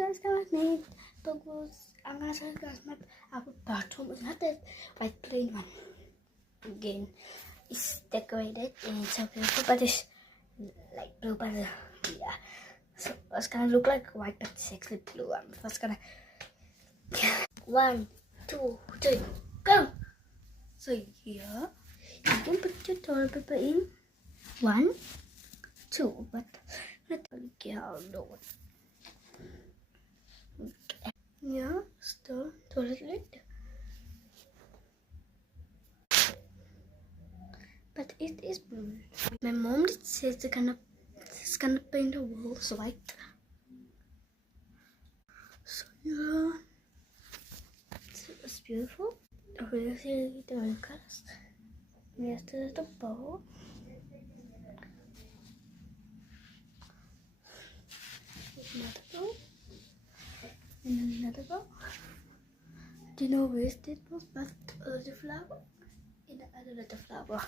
guys, come with me. I'm gonna show you guys my our bathroom. It's not that white plain one. Again, it's decorated and it's so beautiful, but it's like blue, but yeah. So it's gonna look like white, but it's actually blue. I'm first gonna 1, 2, 3, go. So here you can put your toilet paper in 1, 2, but not really how low. Okay. Yeah, the toilet lid. But it is blue. My mom did say it's gonna paint the walls white. So yeah, it's beautiful. Really the colors. Here's the bowl. Another bowl. And another bowl. Do you know where it was? But the flower. In the other little flower.